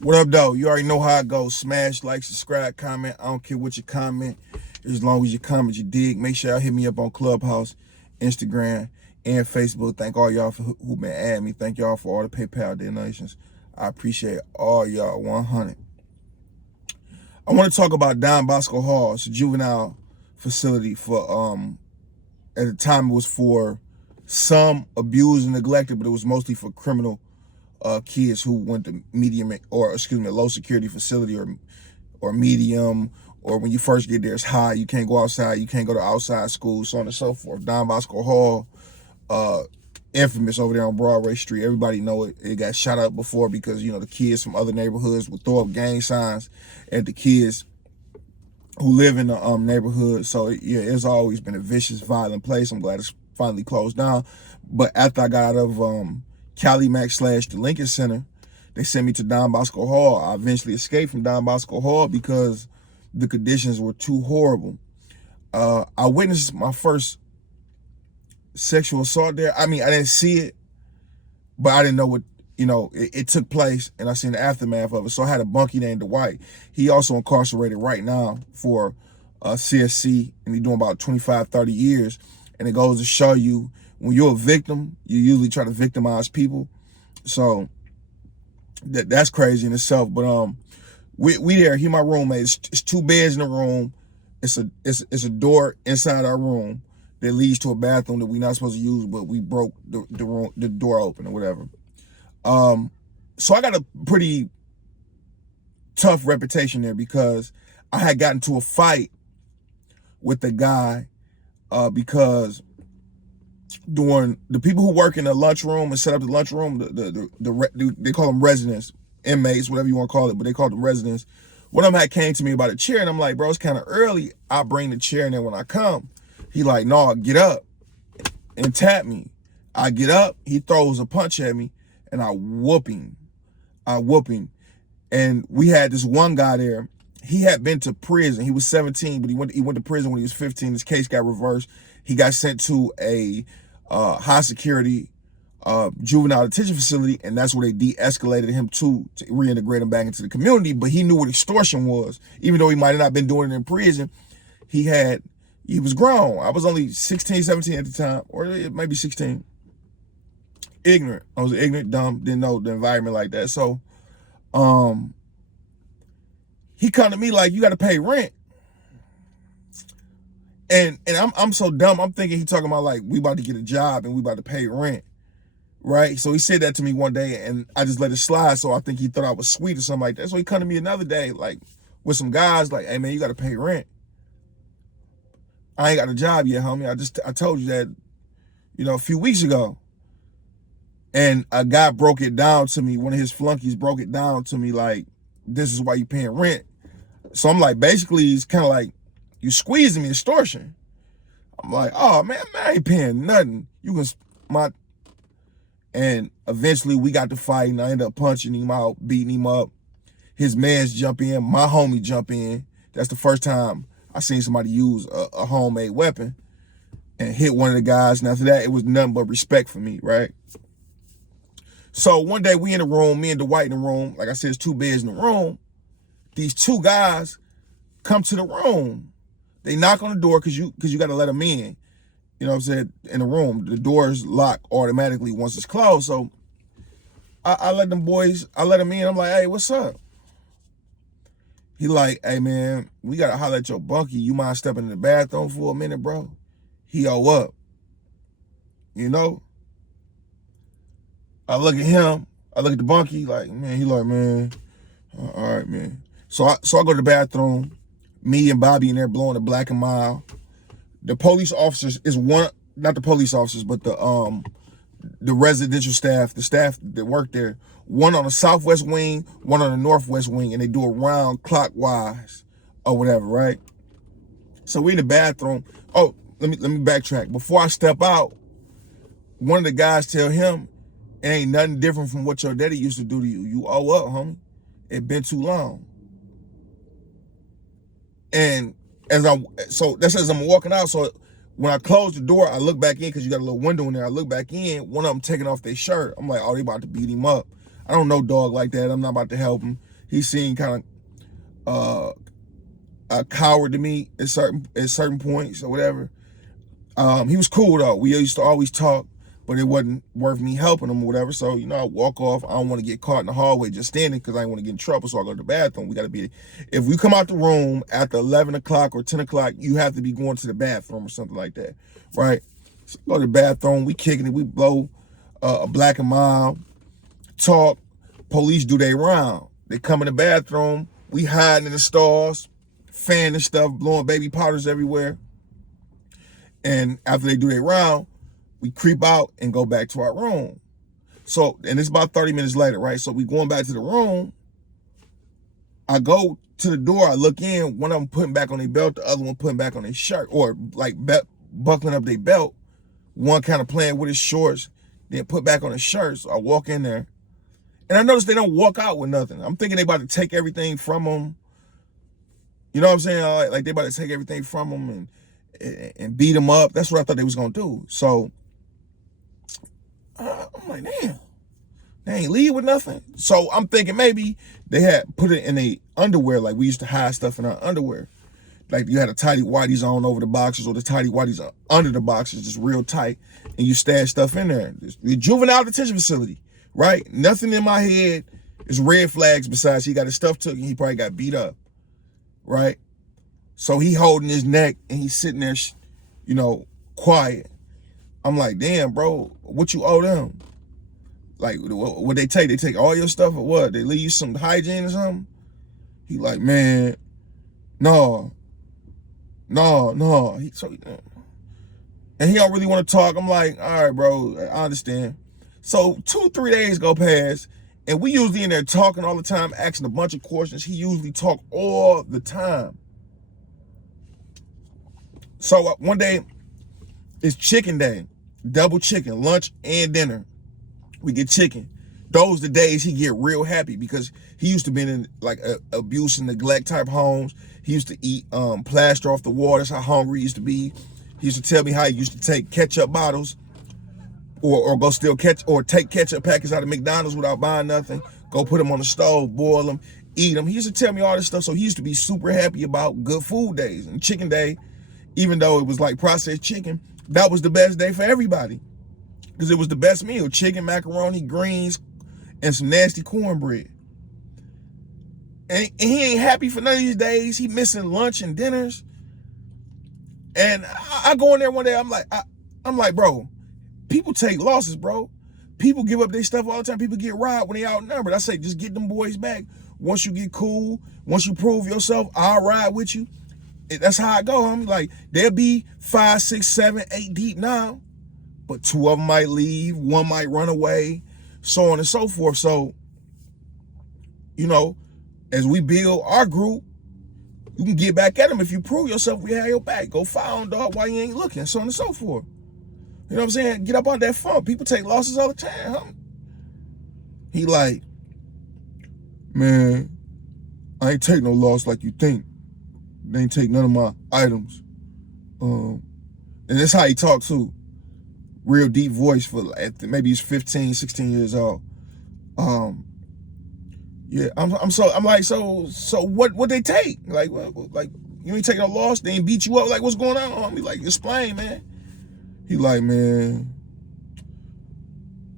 What up, though? You already know how it goes. Smash, like, subscribe, comment. I don't care what you comment. As long as you comment, you dig. Make sure y'all hit me up on Clubhouse, Instagram, and Facebook. Thank all y'all for who been adding me. Thank y'all for all the PayPal donations. I appreciate all y'all 100. I want to talk about Don Bosco Hall. It's a juvenile facility for, at the time it was for some abused and neglected, but it was mostly for criminal kids who went to low security facility or medium, or when you first get there it's high, you can't go outside, you can't go to outside school, so on and so forth. Don Bosco Hall, infamous over there on Broadway Street. Everybody know it. It got shot up before because, you know, the kids from other neighborhoods would throw up gang signs at the kids who live in the neighborhood. So yeah, it's always been a vicious, violent place. I'm glad it's finally closed down. But after I got out of Cali Mac / the Lincoln Center, they sent me to Don Bosco Hall. I eventually escaped from Don Bosco Hall because the conditions were too horrible. I witnessed my first sexual assault there. I mean, I didn't see it, but I didn't know what, you know, it took place, and I seen the aftermath of it. So I had a bunkie named Dwight. He also incarcerated right now for CSC, and he's doing about 25, 30 years. And it goes to show you, when you're a victim, you usually try to victimize people. So that's crazy in itself. But we there. He my roommate. It's 2 beds in the room. It's a door inside our room that leads to a bathroom that we're not supposed to use, but we broke the door open or whatever. So I got a pretty tough reputation there because I had gotten to a fight with the guy because during the people who work in the lunchroom and set up the lunchroom, they call them residents, inmates, whatever you want to call it, but they call them residents. One of them had came to me about a chair, and I'm like, bro, it's kind of early. I'll bring the chair in there when I come. He like, no, get up and tap me. I get up, he throws a punch at me, and I whoop him. And we had this one guy there. He had been to prison. He was 17, but he went to prison when he was 15. His case got reversed. He got sent to a high security juvenile detention facility, and that's where they de-escalated him to reintegrate him back into the community. But he knew what extortion was. Even though he might have not been doing it in prison, he was grown. I was only 16, 17 at the time, or maybe 16. Ignorant. I was ignorant, dumb, didn't know the environment like that. So he come to me like, you got to pay rent. And I'm so dumb. I'm thinking he talking about like, we about to get a job and we about to pay rent, right? So he said that to me one day, and I just let it slide. So I think he thought I was sweet or something like that. So he come to me another day, like with some guys, like, hey man, you got to pay rent. I ain't got a job yet, homie. I told you that, you know, a few weeks ago. And a guy broke it down to me. One of his flunkies broke it down to me like, this is why you paying rent. So I'm like, basically, it's kind of like, you squeezing me, extortion. I'm like, oh man, I ain't paying nothing. You can and eventually we got to fight, and I ended up punching him out, beating him up. His mans jump in, my homie jump in. That's the first time I seen somebody use a homemade weapon and hit one of the guys. And after that, it was nothing but respect for me, right? So one day we in the room, me and Dwight in the room. Like I said, it's 2 beds in the room. These 2 guys come to the room. They knock on the door because you got to let them in. You know what I'm saying? In the room, the door is locked automatically once it's closed. So I let them in. I'm like, hey, what's up? He like, hey man, we got to holler at your bunkie. You mind stepping in the bathroom for a minute, bro? He up. You know? I look at him. I look at the bunkie. Like, man, he like, man, all right, man. So I go to the bathroom. Me and Bobby in there blowing the Black and Mild. The police officers is one, not the police officers, but the residential staff, the staff that work there. One on the southwest wing, one on the northwest wing, and they do it round clockwise or whatever, right? So we in the bathroom. Oh, let me backtrack. Before I step out, one of the guys tell him, it ain't nothing different from what your daddy used to do to you. You owe up, homie. It been too long. And so that's as I'm walking out. So when I close the door, I look back in because you got a little window in there. I look back in, one of them taking off their shirt. I'm like, oh, they about to beat him up. I don't know dog like that. I'm not about to help him. he seemed kind of a coward to me at certain points or whatever. He was cool though. We used to always talk, but it wasn't worth me helping him or whatever. So, you know, I walk off. I don't want to get caught in the hallway just standing because I didn't want to get in trouble. So I go to the bathroom. We got to be, if we come out the room after 11 o'clock or 10 o'clock, you have to be going to the bathroom or something like that, right? So go to the bathroom. We kicking it. We blow a black and mild, talk. Police do their round. They come in the bathroom. We hiding in the stalls, fanning stuff, blowing baby powders everywhere. And after they do their round, we creep out and go back to our room. So, and it's about 30 minutes later, right? So we going back to the room. I go to the door, I look in, one of them putting back on their belt, the other one putting back on their shirt, or like buckling up their belt. One kind of playing with his shorts, then put back on his shirt. So I walk in there, and I notice they don't walk out with nothing. I'm thinking they about to take everything from them. You know what I'm saying? Like they about to take everything from them and beat them up. That's what I thought they was gonna do. So I'm like, damn, they ain't leave with nothing. So I'm thinking maybe they had put it in their underwear, like we used to hide stuff in our underwear. Like you had a tidy whities on over the boxes, or the tidy whities under the boxes, just real tight, and you stash stuff in there. The juvenile detention facility, right? Nothing in my head is red flags besides he got his stuff took and he probably got beat up, right? So he holding his neck and he's sitting there, you know, quiet. I'm like, damn, bro, what you owe them? Like, what they take? They take all your stuff or what? They leave you some hygiene or something? He like, man, no. And he don't really want to talk. I'm like, all right, bro, I understand. So 2-3 days go past, and we usually in there talking all the time, asking a bunch of questions. He usually talk all the time. So one day, it's chicken day, double chicken, lunch and dinner. We get chicken. Those the days he get real happy because he used to be in like abuse and neglect type homes. He used to eat plaster off the wall. That's how hungry he used to be. He used to tell me how he used to take ketchup bottles or go steal take ketchup packets out of McDonald's without buying nothing. Go put them on the stove, boil them, eat them. He used to tell me all this stuff. So he used to be super happy about good food days. And chicken day, even though it was like processed chicken, that was the best day for everybody because it was the best meal. Chicken, macaroni, greens, and some nasty cornbread. And he ain't happy for none of these days. He missing lunch and dinners. And I go in there one day, I'm like, bro, people take losses, bro. People give up their stuff all the time. People get robbed when they outnumbered. I say, just get them boys back. Once you get cool, once you prove yourself, I'll ride with you. That's how I go, homie. Like, there'll be 5, 6, 7, 8 deep now, but 2 of them might leave, 1 might run away, so on and so forth. So, you know, as we build our group, you can get back at them. If you prove yourself, we have your back. Go file on dog while you ain't looking, so on and so forth. You know what I'm saying? Get up on that funk. People take losses all the time, homie. He like, man, I ain't take no loss like you think. They ain't take none of my items. And that's how he talks too. Real deep voice for maybe he's 15, 16 years old. Yeah, I'm like, so what they take? Like you ain't taking a loss, they ain't beat you up. Like, what's going on? I mean, like, explain, man. He like, man,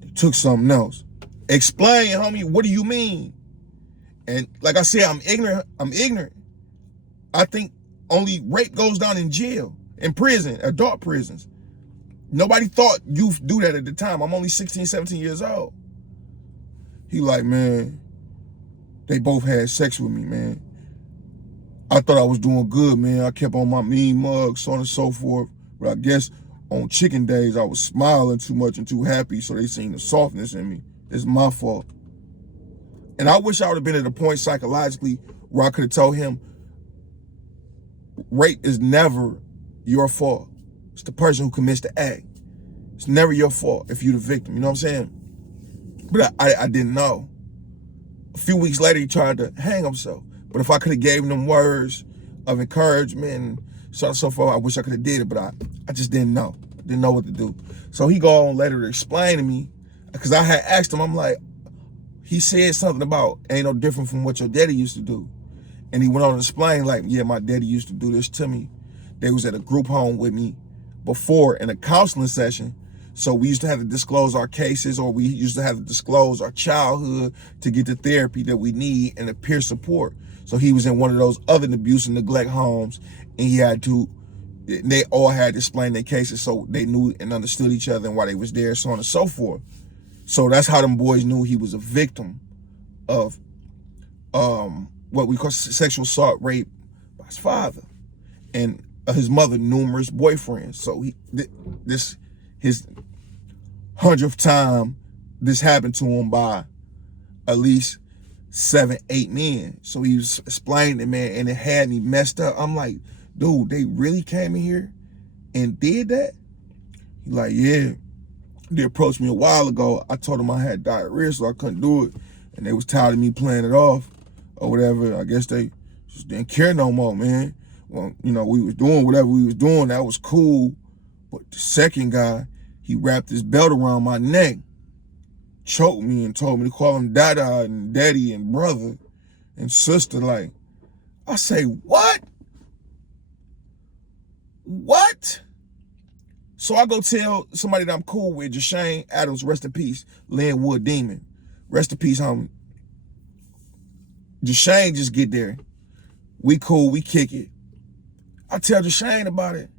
they took something else. Explain, homie, what do you mean? And like I said, I'm ignorant. I think only rape goes down in jail, in prison, adult prisons. Nobody thought youth do that at the time. I'm only 16, 17 years old. He like, man, they both had sex with me, man. I thought I was doing good, man. I kept on my mean mug, so on and so forth. But I guess on chicken days, I was smiling too much and too happy, so they seen the softness in me. It's my fault. And I wish I would have been at a point psychologically where I could have told him, rape is never your fault. It's the person who commits the act. It's never your fault if you're the victim. You know what I'm saying? But I didn't know. A few weeks later, he tried to hang himself. But if I could have gave him them words of encouragement and so on and so forth, I wish I could have did it. But I just didn't know. Didn't know what to do. So he go on later to explain to me, because I had asked him, I'm like, he said something about ain't no different from what your daddy used to do. And he went on to explain, like, yeah, my daddy used to do this to me. They was at a group home with me before in a counseling session. So we used to have to disclose our cases, or we used to have to disclose our childhood to get the therapy that we need and the peer support. So he was in one of those other abuse and neglect homes, and they all had to explain their cases so they knew and understood each other and why they was there, so on and so forth. So that's how them boys knew he was a victim of what we call sexual assault, rape by his father and his mother, numerous boyfriends. So this his 100th time this happened to him by at least 7, 8 men. So he was explaining it, man, and it had me messed up. I'm like, dude, they really came in here and did that? He's like, yeah. They approached me a while ago. I told them I had diarrhea, so I couldn't do it. And they was tired of me playing it off or whatever. I guess they just didn't care no more, man. Well, you know, we was doing whatever we was doing. That was cool. But the second guy, he wrapped his belt around my neck, choked me, and told me to call him Dada and Daddy and brother and sister. Like, I say, what? What? So I go tell somebody that I'm cool with, Jashane Adams, rest in peace, Linwood Demon. Rest in peace, homie. Jashane just get there. We cool, we kick it. I tell Jashane about it.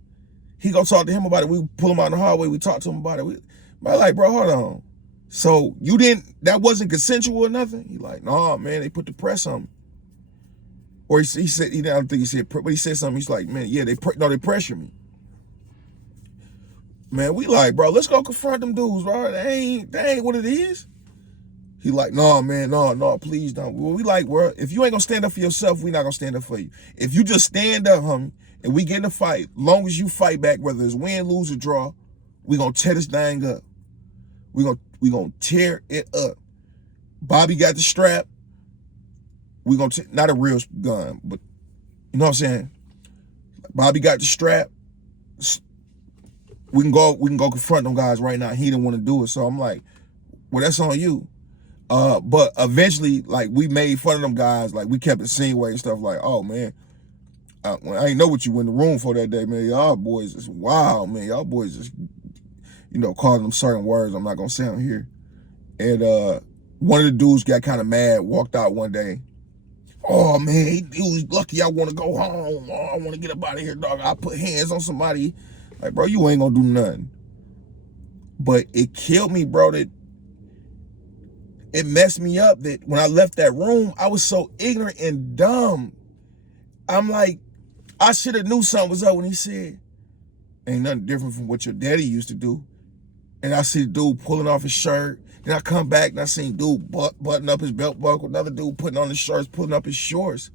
He go talk to him about it. We pull him out in the hallway, we talk to him about it. I'm like, bro, hold on. So that wasn't consensual or nothing? He like, nah, man, they put the press on me. Or he said, I don't think he said, but he said something. He's like, man, yeah, they pressure me. Man, we like, bro, let's go confront them dudes, bro. That ain't what it is. He like, no, man, no, please don't. Well, we like, bro, if you ain't gonna stand up for yourself, we not gonna stand up for you. If you just stand up, homie, and we get in a fight, long as you fight back, whether it's win, lose, or draw, we gonna tear this thing up. We gonna tear it up. Bobby got the strap. We gonna not a real gun, but you know what I'm saying? Bobby got the strap. We can go confront them guys right now. He didn't want to do it. So I'm like, well, that's on you. But eventually, like, we made fun of them guys. Like, we kept it scene way and stuff like, oh, man, I ain't know what you were in the room for that day, man. Y'all boys is wild, man. Y'all boys just, calling them certain words I'm not going to say on here. And one of the dudes got kind of mad, walked out one day. Oh, man, he was lucky I want to go home. Oh, I want to get up out of here, dog. I put hands on somebody. Like, bro, you ain't gonna do nothing. But it killed me, bro, that it messed me up that when I left that room, I was so ignorant and dumb. I'm like, I should have knew something was up when he said, ain't nothing different from what your daddy used to do. And I see the dude pulling off his shirt. Then I come back and I seen dude button up his belt buckle, another dude putting on his shorts, pulling up his shorts.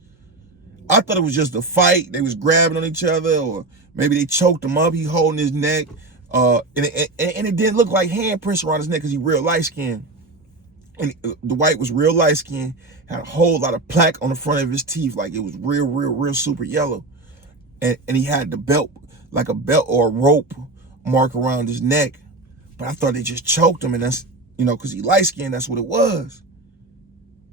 I thought it was just a fight. They was grabbing on each other, or maybe they choked him up. He holding his neck. And it didn't look like handprints around his neck because he real light-skinned. And the white was real light-skinned, had a whole lot of plaque on the front of his teeth, like it was real super yellow. And he had the belt, like a belt or a rope mark around his neck. But I thought they just choked him, and that's, because he light-skinned, that's what it was.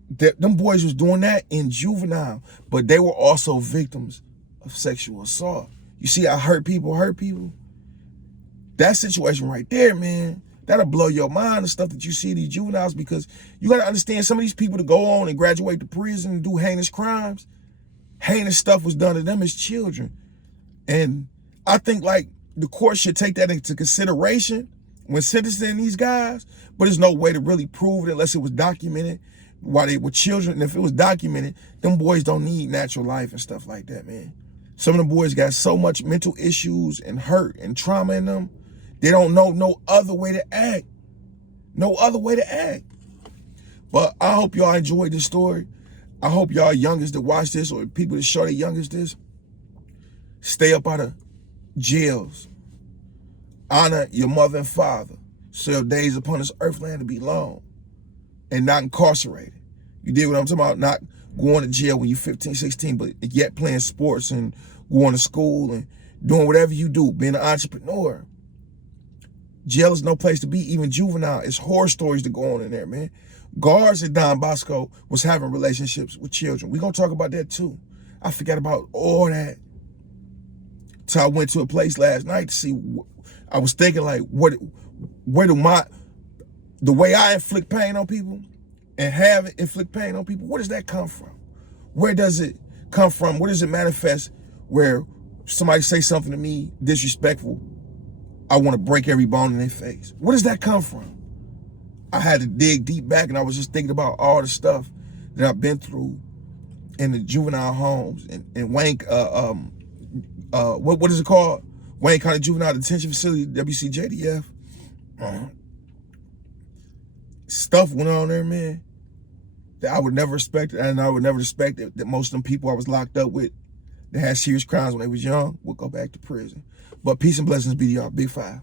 Them boys was doing that in juvenile, but they were also victims of sexual assault. You see how hurt people. That situation right there, man, that'll blow your mind, the stuff that you see in these juveniles, because you got to understand some of these people to go on and graduate to prison and do heinous crimes, heinous stuff was done to them as children. And I think, like, the court should take that into consideration when sentencing these guys, but there's no way to really prove it unless it was documented while they were children. And if it was documented, them boys don't need natural life and stuff like that, man. Some of them boys got so much mental issues and hurt and trauma in them, they don't know no other way to act. No other way to act. But I hope y'all enjoyed this story. I hope y'all youngest that watch this, or people that show their youngest this, stay up out of jails. Honor your mother and father, so your days upon this earth land to be long and not incarcerated. You did what I'm talking about? Not going to jail when you're 15, 16, but yet playing sports and going to school and doing whatever you do, being an entrepreneur. Jail is no place to be, even juvenile. It's horror stories that go on in there, man. Guards at Don Bosco was having relationships with children. We're going to talk about that too. I forgot about all that. So I went to a place last night to see, I was thinking like, where do the way I inflict pain on people and have it inflict pain on people, where does that come from? Where does it come from? Where does it manifest where somebody say something to me disrespectful, I want to break every bone in their face? Where does that come from? I had to dig deep back, and I was just thinking about all the stuff that I've been through in the juvenile homes and Wayne, what is it called? Wayne County Juvenile Detention Facility, WCJDF. Stuff went on there, man, that I would never expect, and I would never expect that most of them people I was locked up with that had serious crimes when they was young would go back to prison. But peace and blessings be to y'all. Big 5.